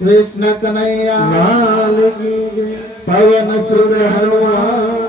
કૃષ્ણ કનૈયા પવન સુર હનુમાન.